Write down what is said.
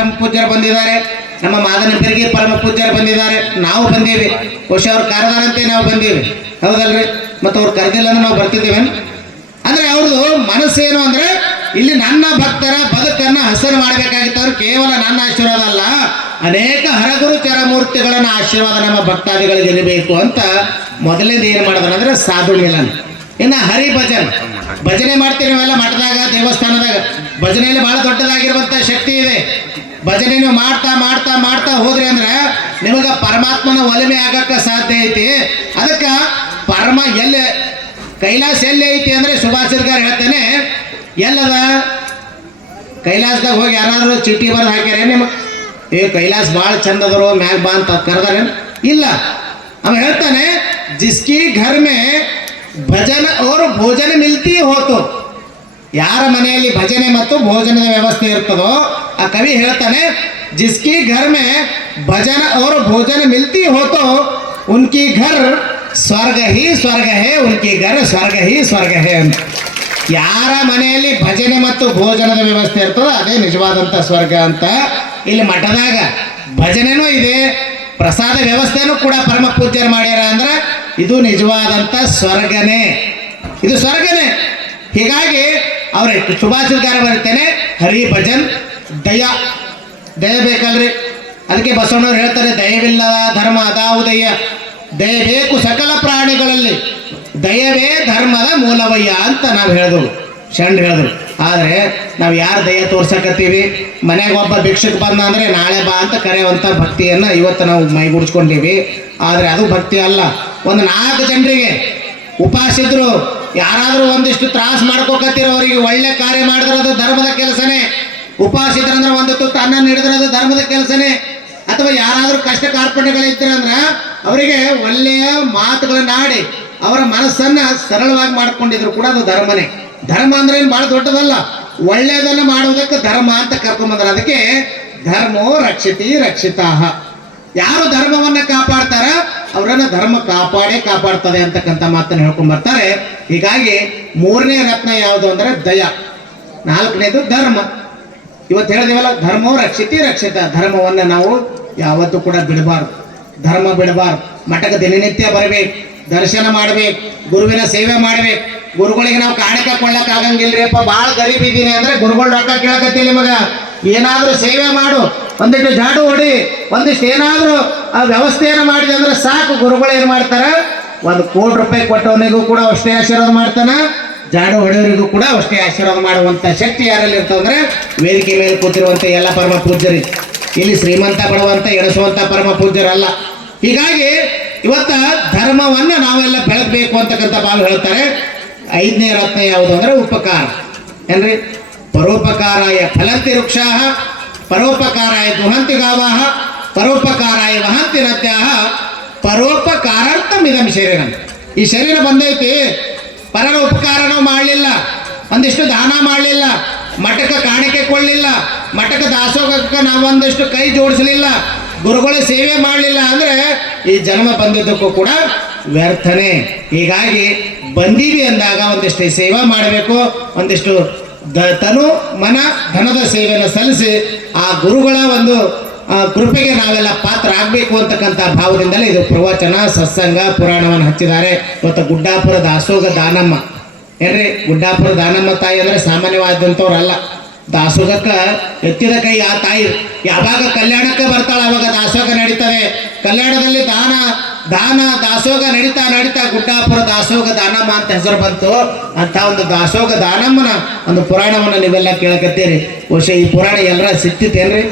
ಪರಮ ಪೂಜ್ಯರು ಬಂದಿದ್ದಾರೆ, ನಮ್ಮ ಮಾದನಪುರಿಗೆ ಪರಮ ಪೂಜ್ಯರು ಬಂದಿದ್ದಾರೆ, ನಾವು ಬಂದೀವಿ. ಬಹುಶಃ ಅವ್ರು ಕರೆದಾರಂತೆ ನಾವು ಬಂದೀವಿ, ಹೌದಲ್ರಿ? ಮತ್ತು ಅವ್ರು ಕರೆದಿಲ್ಲ ಅಂದ್ರೆ ನಾವು ಬರ್ತಿದ್ದೀವಿ. ಅಂದ್ರೆ ಅವ್ರದ್ದು ಮನಸ್ಸೇನು ಅಂದ್ರೆ ಇಲ್ಲಿ ನನ್ನ ಭಕ್ತರ ಬದುಕನ್ನ ಹಸನು ಮಾಡಬೇಕಾಗಿತ್ತು. ಕೇವಲ ನನ್ನ ಆಶೀರ್ವಾದ ಅಲ್ಲ, ಅನೇಕ ಹರಗುರು ಚರಮೂರ್ತಿಗಳನ್ನ ಆಶೀರ್ವಾದ ನಮ್ಮ ಭಕ್ತಾದಿಗಳಿಗೆ ಇರಬೇಕು ಅಂತ ಮೊದಲನೇದು ಏನು ಮಾಡಿದಾರೆ ಅಂದ್ರೆ ಸಾಧು ಮಿಲನ. ಇನ್ನು ಹರಿ ಭಜನೆ ಮಾಡ್ತೀವಿ ನಾವೆಲ್ಲ ಮಠದಾಗ ದೇವಸ್ಥಾನದಾಗ. ಭಜನೆಯಲ್ಲಿ ಬಹಳ ದೊಡ್ಡದಾಗಿರುವಂತ ಶಕ್ತಿ ಇದೆ. ಭಜನೆ ನೀವು ಮಾಡ್ತಾ ಮಾಡ್ತಾ ಮಾಡ್ತಾ ಹೋದ್ರಿ ಅಂದ್ರೆ ನಿಮಗೆ ಪರಮಾತ್ಮನ ಒಲಿಮೆ ಆಗಕ್ಕೆ ಸಾಧ್ಯ ಐತಿ. ಅದಕ್ಕೆ ಪರಮ ಎಲ್ಲಿ ಕೈಲಾಸ ಎಲ್ಲಿ ಐತಿ ಅಂದ್ರೆ ಸುಭಾಷಿತಗಾರ ಹೇಳ್ತೇನೆ, ಎಲ್ಲದ ಕೈಲಾಸದಾಗ ಹೋಗಿ ಯಾರಾದ್ರೂ ಚೀಟಿ ಬರೆದು ಹಾಕ್ಯಾರ ನಿಮಗೆ, ಕೈಲಾಸ ಭಾಳ ಚಂದ ಅದರು ಮ್ಯಾಗ ಬಾ ಅಂತ ಕರೆದಾರೆ? ಇಲ್ಲ. ಅವ ಹೇಳ್ತಾನೆ, ಜಿಸ್ಕಿ ಘರ್ ಮೇ ಭಜನ और ಭೋಜನ ಮಿಲ್ತಿ ಹೋತು. ಯಾರ ಮನೆಯಲ್ಲಿ ಭಜನೆ ಮತ್ತು ಭೋಜನದ ವ್ಯವಸ್ಥೆ ಇರ್ತದೋ ಆ ಕವಿ ಹೇಳ್ತಾನೆ, ಜಿಸ್ಕಿ ಘರ್ ಮೇ ಭಜನ और ಭೋಜನ ಮಿಲ್ತಿ ಹೋತೋ ಉನ್ಕಿ ಘರ್ ಸ್ವರ್ಗ ಹಿ ಸ್ವರ್ಗ ಹೇ, ಉನ್ಕಿ ಘರ್ ಸ್ವರ್ಗ ಹಿ ಸ್ವರ್ಗ ಹೇ ಅಂತ. ಯಾರ ಮನೆಯಲ್ಲಿ ಭಜನೆ ಮತ್ತು ಭೋಜನದ ವ್ಯವಸ್ಥೆ ಇರ್ತದೋ ಅದೇ ನಿಜವಾದಂಥ ಸ್ವರ್ಗ ಅಂತ. ಇಲ್ಲಿ ಮಠದಾಗ ಭಜನೆನೂ ಇದೆ, ಪ್ರಸಾದ ವ್ಯವಸ್ಥೆನೂ ಕೂಡ ಪರಮ ಪೂಜ್ಯರು ಮಾಡ್ಯಾರ ಅಂದ್ರೆ ಇದು ನಿಜವಾದಂಥ ಸ್ವರ್ಗನೇ, ಇದು ಸ್ವರ್ಗನೇ. ಹೀಗಾಗಿ ಅವ್ರ ಶುಭಾಶೀರ್ಗಾರ ಬರ್ತೇನೆ, ಹರಿ ಭಜನ್ ದಯ ಬೇಕಲ್ರಿ. ಅದಕ್ಕೆ ಬಸವಣ್ಣವ್ರು ಹೇಳ್ತಾರೆ, ದಯವಿಲ್ಲದ ಧರ್ಮ ಅದಾವುದಯ್ಯ, ದಯ ಬೇಕು ಸಕಲ ಪ್ರಾಣಿಗಳಲ್ಲಿ, ದಯವೇ ಧರ್ಮದ ಮೂಲವಯ್ಯ ಅಂತ ನಾವು ಹೇಳಿದ್ರು, ಶಂಡ್ ಹೇಳಿದ್ರು. ಆದರೆ ನಾವು ಯಾರು ದಯ ತೋರ್ಸಕತ್ತೀವಿ? ಮನೆಗೆ ಒಬ್ಬ ಭಿಕ್ಷಕ್ ಬಂದ ಅಂದರೆ ನಾಳೆ ಬಾ ಅಂತ ಕರೆಯುವಂಥ ಭಕ್ತಿಯನ್ನು ಇವತ್ತು ನಾವು ಮೈಗೂಡಿಸ್ಕೊಂಡಿವಿ. ಆದರೆ ಅದು ಭಕ್ತಿ ಅಲ್ಲ. ಒಂದು 4 ಜನರಿಗೆ ಉಪವಾಸಿದ್ರು, ಯಾರಾದರೂ ಒಂದಿಷ್ಟು ತ್ರಾಸ ಮಾಡ್ಕೋಕತ್ತಿರೋರಿಗೆ ಒಳ್ಳೆ ಕಾರ್ಯ ಮಾಡಿದ್ರೆ ಅದು ಧರ್ಮದ ಕೆಲಸನೇ. ಉಪವಾಸಿದ್ರಂದ್ರೆ ಒಂದು ತುತ್ತು ಅನ್ನ ನೀಡಿದ್ರೆ ಅದು ಧರ್ಮದ ಕೆಲಸನೇ. ಅಥವಾ ಯಾರಾದರೂ ಕಷ್ಟ ಕಾರ್ಪಣ್ಯಗಳಿದ್ರಂದ್ರೆ ಅವರಿಗೆ ಒಳ್ಳೆಯ ಮಾತುಗಳನ್ನಾಡಿ ಅವರ ಮನಸ್ಸನ್ನು ಸರಳವಾಗಿ ಮಾಡ್ಕೊಂಡಿದ್ರು ಕೂಡ ಅದು ಧರ್ಮನೇ. ಧರ್ಮ ಅಂದ್ರೆ ಏನು ಭಾಳ ದೊಡ್ಡದಲ್ಲ, ಒಳ್ಳೆಯದನ್ನು ಮಾಡುವುದಕ್ಕೆ ಧರ್ಮ ಅಂತ ಕರ್ಕೊಂಬಂದ್ರೆ. ಅದಕ್ಕೆ ಧರ್ಮೋ ರಕ್ಷಿತಿ ರಕ್ಷಿತಾಹ. ಯಾರು ಧರ್ಮವನ್ನ ಕಾಪಾಡ್ತಾರ ಅವರನ್ನ ಧರ್ಮ ಕಾಪಾಡ್ತದೆ ಅಂತಕ್ಕಂಥ ಮಾತನ್ನು ಹೇಳ್ಕೊಂಡ್ ಬರ್ತಾರೆ. ಹೀಗಾಗಿ 3ನೇ ರತ್ನ ಯಾವುದು ಅಂದ್ರೆ ದಯ, 4ನೇದು ಧರ್ಮ. ಇವತ್ತು ಹೇಳಿದೀವಲ್ಲ, ಧರ್ಮೋ ರಕ್ಷಿತಿ ರಕ್ಷಿತ. ಧರ್ಮವನ್ನ ನಾವು ಯಾವತ್ತೂ ಕೂಡ ಬಿಡಬಾರ್ದು, ಧರ್ಮ ಬಿಡಬಾರ್ದು. ಮಠಕ್ಕೆ ದಿನನಿತ್ಯ ಬರಬೇಕು, ದರ್ಶನ ಮಾಡ್ಬೇಕು, ಗುರುವಿನ ಸೇವೆ ಮಾಡ್ಬೇಕು. ಗುರುಗಳಿಗೆ ನಾವು ಕಾಣಿಕೆ ಕೊಳ್ಳಕ್ ಆಗಂಗಿಲ್ರಿ ಅಪ್ಪ, ಭಾಳ ಗರೀಬ್ ಇದ್ದೀನಿ ಅಂದ್ರೆ ಗುರುಗಳು ರೊಕ್ಕ ಕೇಳಕತ್ತಿಲ್ಲ ನಿಮಗ. ಏನಾದ್ರೂ ಸೇವೆ ಮಾಡು, ಒಂದಿಷ್ಟು ಜಾಡು ಹೊಡಿ, ಒಂದಿಷ್ಟು ಏನಾದ್ರೂ ಆ ವ್ಯವಸ್ಥೆಯನ್ನು ಮಾಡಿದೆ ಅಂದ್ರೆ ಸಾಕು. ಗುರುಗಳು ಏನ್ ಮಾಡ್ತಾರ, 1 ಕೋಟಿ ರೂಪಾಯಿ ಕೊಟ್ಟವನಿಗೂ ಕೂಡ ಅಷ್ಟೇ ಆಶೀರ್ವಾದ ಮಾಡ್ತಾನ, ಜಾಡು ಹೊಡೆಯವರಿಗೂ ಕೂಡ ಅಷ್ಟೇ ಆಶೀರ್ವಾದ ಮಾಡುವಂತ ಶಕ್ತಿ ಯಾರಲ್ಲಿ ಇರ್ತಾವಂದ್ರೆ ವೇದಿಕೆ ಮೇಲೆ ಕೂತಿರುವಂತ ಎಲ್ಲ ಪರಮ ಪೂಜ್ಯರಿಗೆ. ಇಲ್ಲಿ ಶ್ರೀಮಂತ ಬಡವಂತ ಎಣಿಸುವಂತ ಪರಮ ಪೂಜ್ಯರಲ್ಲ. ಹೀಗಾಗಿ ಇವತ್ತ ಧರ್ಮವನ್ನ ನಾವೆಲ್ಲ ಬೆಳಗಬೇಕು ಅಂತಕ್ಕಂಥ ಬಾಳು ಹೇಳ್ತಾರೆ. 5ನೇ ರತ್ನ ಯಾವುದು ಅಂದ್ರೆ ಉಪಕಾರ. ಏನ್ರಿ? ಪರೋಪಕಾರಾಯ ಫಲಂತಿ ವೃಕ್ಷಾಃ, ಪರೋಪಕಾರಾಯ ದುಹಂತಿ ಗಾವಾಃ, ಪರೋಪಕಾರಾಯ ವಹಂತಿ ನದ್ಯಾಃ, ಪರೋಪಕಾರಾರ್ಥಂ ಇದಂ ಶರೀರಂ. ಈ ಶರೀರ ಬಂದೈತಿ, ಪರರ ಉಪಕಾರನೂ ಮಾಡಲಿಲ್ಲ, ಒಂದಿಷ್ಟು ದಾನ ಮಾಡಲಿಲ್ಲ, ಮಠಕ್ಕೆ ಕಾಣಿಕೆ ಕೊಳ್ಳಲಿಲ್ಲ, ಮಠಕ್ಕೆ ದಾಸೋಗಕ್ಕೆ ನಾವೊಂದಿಷ್ಟು ಕೈ ಜೋಡಿಸಲಿಲ್ಲ, ಗುರುಗಳ ಸೇವೆ ಮಾಡಲಿಲ್ಲ ಅಂದ್ರೆ ಈ ಜನ್ಮ ಬಂದಿದ್ದಕ್ಕೂ ಕೂಡ ವ್ಯರ್ಥನೆ. ಹೀಗಾಗಿ ಬಂದೀವಿ ಅಂದಾಗ ಒಂದಿಷ್ಟು ಸೇವೆ ಮಾಡಬೇಕು, ಒಂದಿಷ್ಟು ತನು ಮನ ಧನದ ಸೇವೆಯನ್ನು ಸಲ್ಲಿಸಿ ಆ ಗುರುಗಳ ಒಂದು ಕೃಪೆಗೆ ನಾವೆಲ್ಲ ಪಾತ್ರ ಆಗಬೇಕು ಅಂತಕ್ಕಂಥ ಭಾವದಿಂದಲೇ ಇದು ಪ್ರವಚನ ಸತ್ಸಂಗ ಪುರಾಣವನ್ನು ಹಚ್ಚಿದ್ದಾರೆ. ಇವತ್ತು ಗುಡ್ಡಾಪುರ ದಾಸೋಗ ದಾನಮ್ಮ ಏನ್ರಿ, ಗುಡ್ಡಾಪುರ ದಾನಮ್ಮ ತಾಯಿ ಅಂದ್ರೆ ಸಾಮಾನ್ಯವಾದಂಥವ್ರಲ್ಲ. ದಾಸೋಗಕ್ಕೆ ಎತ್ತಿದ ಕೈ ಆ ತಾಯಿ. ಯಾವಾಗ ಕಲ್ಯಾಣಕ್ಕೆ ಬರ್ತಾಳೆ ಅವಾಗ ದಾಸೋಗ ನಡೀತದೆ. ಕಲ್ಯಾಣದಲ್ಲಿ ದಾನ ದಾಸೋಗ ನಡೀತಾ ಗುಡ್ಡಾಪುರ ದಾಸೋಗ ದಾನಮ್ಮ ಅಂತ ಹೆಸರು ಬಂತು. ಅಂತ ಒಂದು ದಾಸೋಗ ದಾನಮ್ಮನ ಒಂದು ಪುರಾಣವನ್ನು ನೀವೆಲ್ಲ ಕೇಳಕತ್ತೀರಿ. ಬಹುಶಃ ಈ ಪುರಾಣ ಎಲ್ಲರ ಸಿಕ್ತಿತ್ತೇನ್ರಿ?